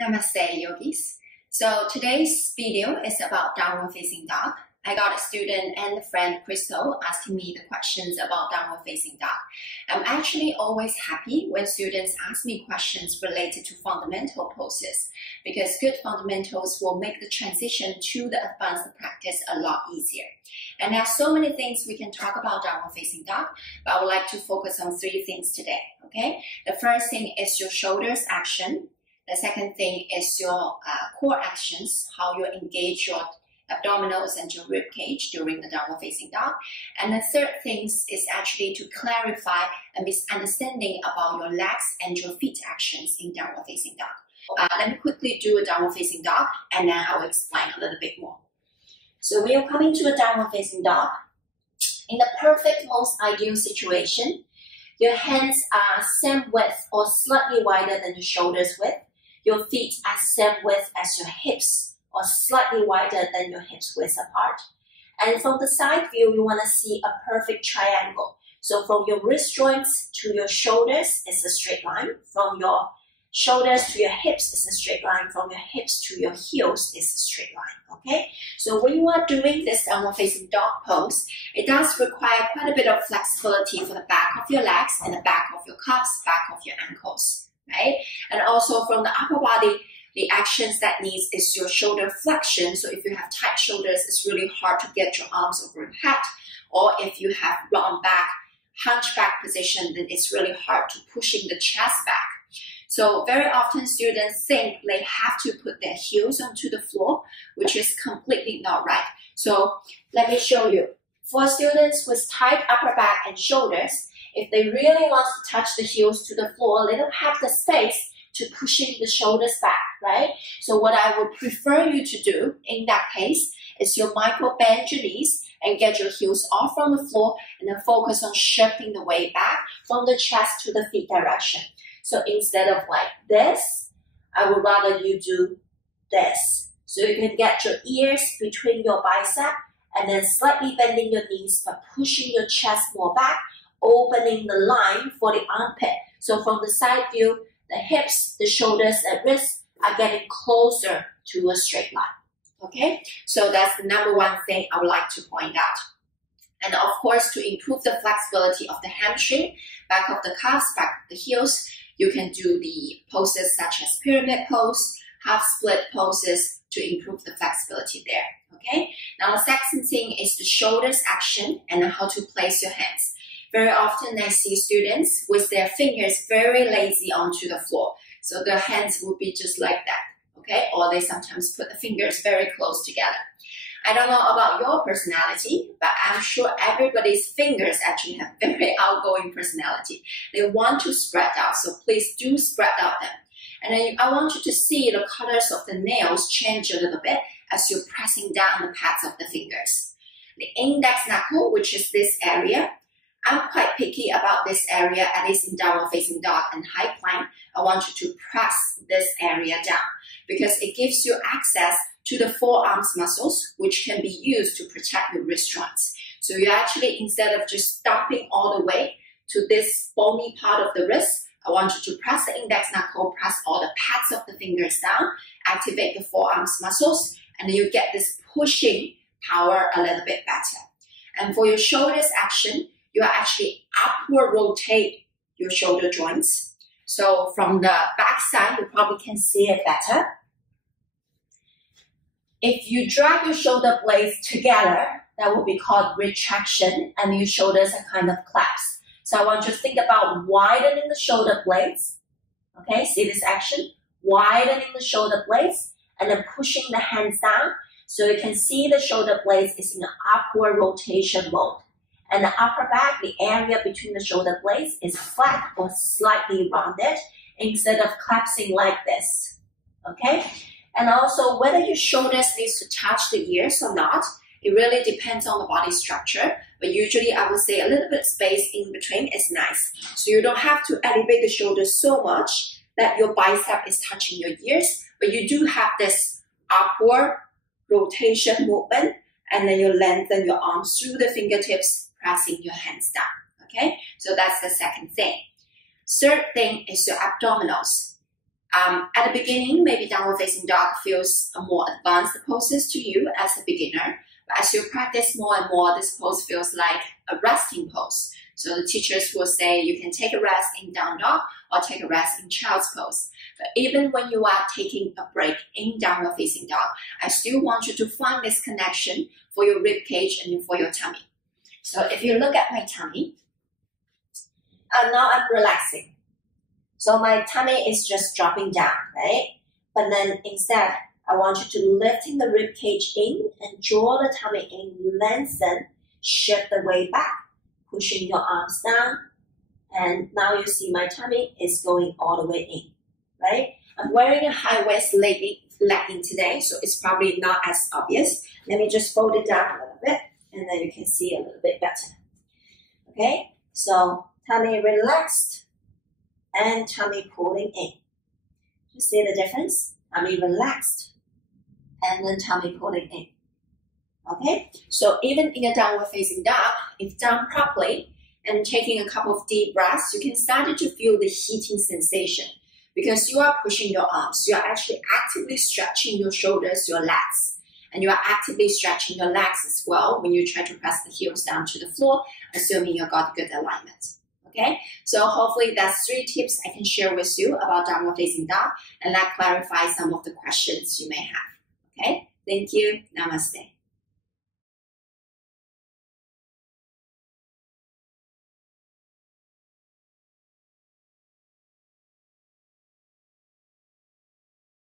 Namaste, yogis. So today's video is about downward facing dog. I got a student and a friend, Crystal, asking me the questions about downward facing dog. I'm actually always happy when students ask me questions related to fundamental poses because good fundamentals will make the transition to the advanced practice a lot easier. And there are so many things we can talk about downward facing dog, but I would like to focus on three things today, okay? The first thing is your shoulders action. The second thing is your core actions, how you engage your abdominals and your rib cage during the downward facing dog. And the third thing is actually to clarify a misunderstanding about your legs and your feet actions in downward facing dog. Let me quickly do a downward facing dog and then I will explain a little bit more. So when you're coming to a downward facing dog, in the perfect, most ideal situation, your hands are same width or slightly wider than your shoulders width. Your feet are same width as your hips or slightly wider than your hips width apart. And from the side view, you want to see a perfect triangle. So from your wrist joints to your shoulders is a straight line. From your shoulders to your hips is a straight line. From your hips to your heels is a straight line, okay? So when you are doing this downward facing dog pose, it does require quite a bit of flexibility for the back of your legs and the back of your calves, back of your ankles. Right? And also from the upper body, the actions that needs is your shoulder flexion. So if you have tight shoulders, it's really hard to get your arms over your head. Or if you have round back, hunchback position, then it's really hard to pushing the chest back. So very often students think they have to put their heels onto the floor, which is completely not right. So let me show you. For students with tight upper back and shoulders, if they really want to touch the heels to the floor, they don't have the space to pushing the shoulders back, right? So what I would prefer you to do in that case is you micro bend your knees and get your heels off from the floor and then focus on shifting the weight back from the chest to the feet direction. So instead of like this, I would rather you do this. So you can get your ears between your bicep and then slightly bending your knees but pushing your chest more back, opening the line for the armpit. So from the side view, the hips, the shoulders, and wrists are getting closer to a straight line. Okay, so that's the number one thing I would like to point out. And of course, to improve the flexibility of the hamstring, back of the calves, back of the heels, you can do the poses such as pyramid pose, half split poses to improve the flexibility there. Okay, now the second thing is the shoulders action and how to place your hands. Very often I see students with their fingers very lazy onto the floor. So their hands will be just like that, okay? Or they sometimes put the fingers very close together. I don't know about your personality, but I'm sure everybody's fingers actually have very outgoing personality. They want to spread out, so please do spread out them. And then I want you to see the colors of the nails change a little bit as you're pressing down the pads of the fingers. The index knuckle, which is this area, I'm quite picky about this area, at least in downward facing dog and high plank. I want you to press this area down because it gives you access to the forearms muscles, which can be used to protect your wrist joints. So you actually, instead of just dumping all the way to this bony part of the wrist, I want you to press the index knuckle, press all the pads of the fingers down, activate the forearms muscles, and then you get this pushing power a little bit better. And for your shoulders action, you actually upward rotate your shoulder joints. So from the back side, you probably can see it better. If you drag your shoulder blades together, that will be called retraction, and your shoulders are kind of collapsed. So I want you to think about widening the shoulder blades. Okay, see this action? Widening the shoulder blades and then pushing the hands down. So you can see the shoulder blades is in an upward rotation mode. And the upper back, the area between the shoulder blades is flat or slightly rounded instead of collapsing like this, okay? And also whether your shoulders needs to touch the ears or not, it really depends on the body structure, but usually I would say a little bit space in between is nice. So you don't have to elevate the shoulders so much that your bicep is touching your ears, but you do have this upward rotation movement, and then you lengthen your arms through the fingertips, pressing your hands down, okay? So that's the second thing. Third thing is your abdominals. At the beginning, maybe downward facing dog feels a more advanced poses to you as a beginner. But as you practice more and more, this pose feels like a resting pose. So the teachers will say you can take a rest in down dog or take a rest in child's pose. But even when you are taking a break in downward facing dog, I still want you to find this connection for your rib cage and for your tummy. So if you look at my tummy, now I'm relaxing. So my tummy is just dropping down, right? But then instead, I want you to lift in the rib cage in and draw the tummy in, lengthen, shift the weight back, pushing your arms down. And now you see my tummy is going all the way in, right? I'm wearing a high waist legging today, so it's probably not as obvious. Let me just fold it down a little bit, and then you can see a little bit better. Okay, so tummy relaxed and tummy pulling in. You see the difference? Tummy relaxed and then tummy pulling in. Okay, so even in a downward facing dog, if done properly and taking a couple of deep breaths, you can start to feel the heating sensation because you are pushing your arms. You are actually actively stretching your shoulders, your legs, and you are actively stretching your legs as well when you try to press the heels down to the floor, assuming you got good alignment. Okay, so hopefully that's 3 tips I can share with you about downward facing dog, and that clarifies some of the questions you may have. Okay, thank you. Namaste.